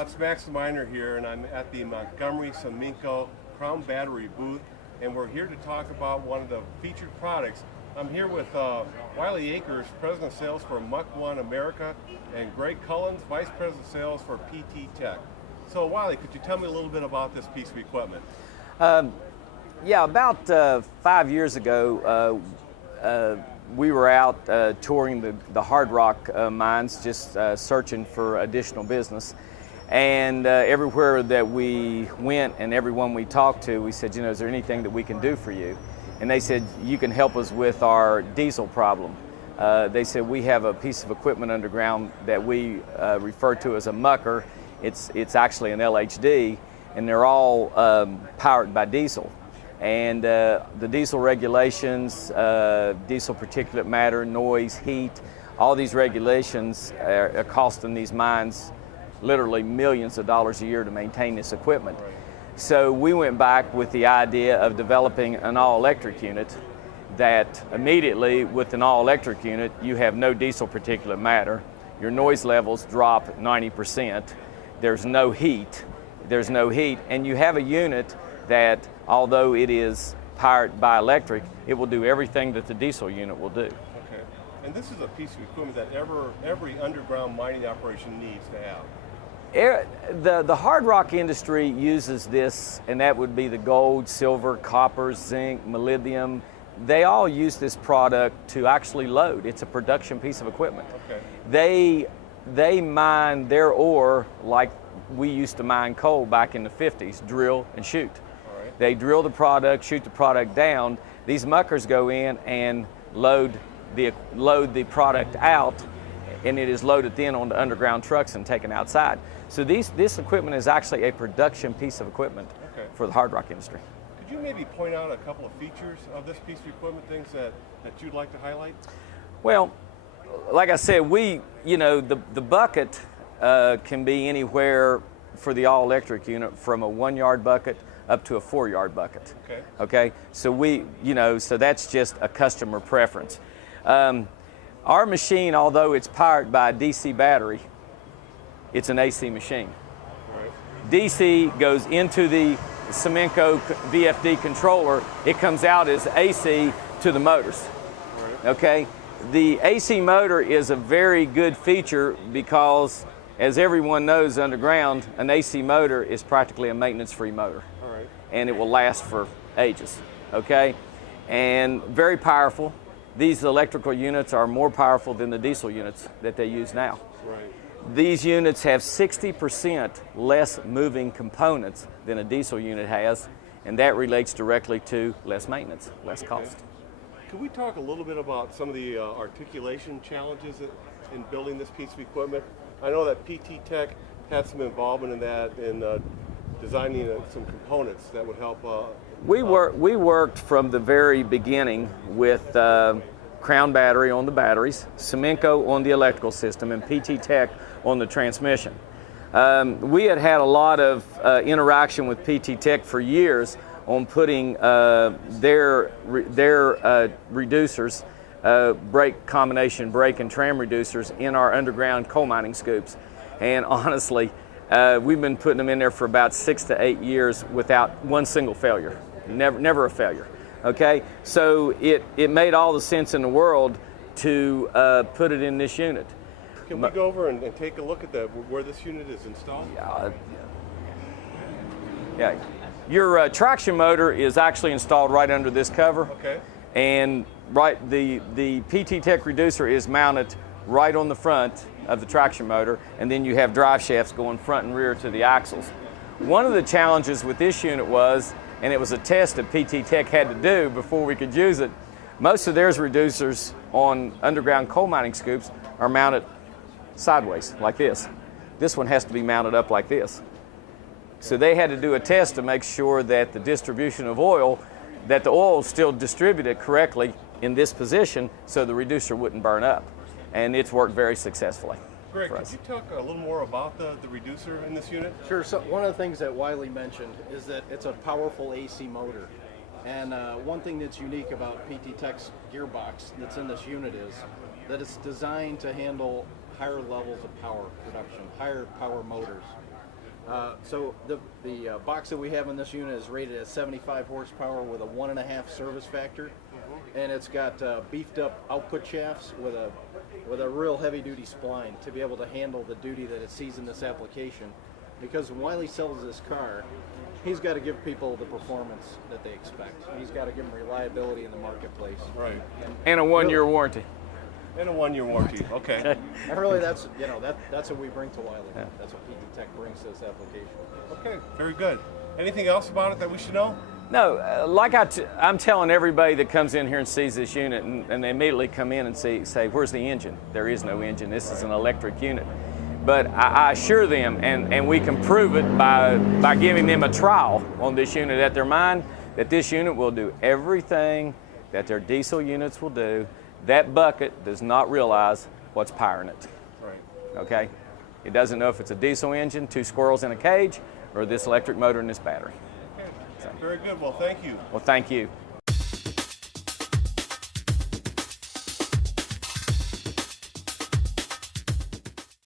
It's Max the Miner here, and I'm at the Montgomery Suminco Crown Battery booth, and we're here to talk about one of the featured products. I'm here with Wiley Akers, President of Sales for Muck1 America, and Greg Cullens, Vice President of Sales for PT Tech. So Wiley, could you tell me a little bit about this piece of equipment? Yeah, about 5 years ago, we were out touring the hard rock mines, just searching for additional business. And everywhere that we went and everyone we talked to, we said, you know, is there anything that we can do for you? And they said, you can help us with our diesel problem. They said, we have a piece of equipment underground that we refer to as a mucker. It's actually an LHD, and they're all powered by diesel. And the diesel regulations, diesel particulate matter, noise, heat, all these regulations are costing these mines literally millions of dollars a year to maintain this equipment. Right. So we went back with the idea of developing an all-electric unit that immediately, with an all-electric unit, you have no diesel particulate matter, your noise levels drop 90%, there's no heat, and you have a unit that, although it is powered by electric, it will do everything that the diesel unit will do. Okay, and this is a piece of equipment that every underground mining operation needs to have. The hard rock industry uses this, and that would be the gold, silver, copper, zinc, molybdenum. They all use this product to actually load. It's a production piece of equipment. Okay. They mine their ore like we used to mine coal back in the 50s, drill and shoot. All right. They drill the product, shoot the product down. These muckers go in and load the product out, and it is loaded then onto underground trucks and taken outside. So this equipment is actually a production piece of equipment for the hard rock industry. Could you maybe point out a couple of features of this piece of equipment, things that you'd like to highlight? Well, like I said, the bucket can be anywhere for the all-electric unit from a 1-yard bucket up to a 4-yard bucket. Okay. Okay. So so that's just a customer preference. Our machine, although it's powered by a DC battery, it's an AC machine. Right. DC goes into the Suminco VFD controller. It comes out as AC to the motors. Right. Okay. The AC motor is a very good feature because, as everyone knows underground, an AC motor is practically a maintenance-free motor. All right. And it will last for ages. Okay. And very powerful. These electrical units are more powerful than the diesel units that they use now. Right. These units have 60% less moving components than a diesel unit has, and that relates directly to less maintenance, less cost. Could we talk a little bit about some of the articulation challenges in building this piece of equipment? I know that PT Tech had some involvement in that, in designing some components that would help. We worked from the very beginning with Crown Battery on the batteries, Suminco on the electrical system, and PT Tech on the transmission. We had a lot of interaction with PT Tech for years on putting their reducers, combination brake and tram reducers, in our underground coal mining scoops. And honestly, we've been putting them in there for about 6 to 8 years without one single failure. Never a failure. Okay, so it made all the sense in the world to put it in this unit. Can we go over and take a look at where this unit is installed? Yeah. Your traction motor is actually installed right under this cover. Okay. And the PT Tech reducer is mounted right on the front of the traction motor, and then you have drive shafts going front and rear to the axles. One of the challenges with this unit was, and it was a test that PT Tech had to do before we could use it, most of their reducers on underground coal mining scoops are mounted sideways, like this. This one has to be mounted up like this. So they had to do a test to make sure that the distribution of oil, that the oil is still distributed correctly in this position so the reducer wouldn't burn up. And it's worked very successfully. Greg, could you talk a little more about the reducer in this unit? Sure. So one of the things that Wiley mentioned is that it's a powerful AC motor. And one thing that's unique about PT Tech's gearbox that's in this unit is that it's designed to handle higher levels of power production, higher power motors. So the box that we have in this unit is rated at 75 horsepower with a 1.5 service factor, and it's got beefed up output shafts with a real heavy duty spline to be able to handle the duty that it sees in this application. Because when Wiley sells this car, he's got to give people the performance that they expect. He's got to give them reliability in the marketplace. Right. And a 1-year warranty. And a 1-year warranty. Okay. And really, that's that's what we bring to Wiley. Yeah. That's what PT Tech brings to this application. Okay. Very good. Anything else about it that we should know? No, like I'm telling everybody that comes in here and sees this unit, and they immediately come in and say, where's the engine? There is no engine. This is an electric unit. But I assure them, and we can prove it by giving them a trial on this unit at their mine, that this unit will do everything that their diesel units will do. That bucket does not realize what's powering it. Right. Okay? It doesn't know if it's a diesel engine, 2 squirrels in a cage, or this electric motor in this battery. Okay. Very good. Well, thank you. Well, thank you.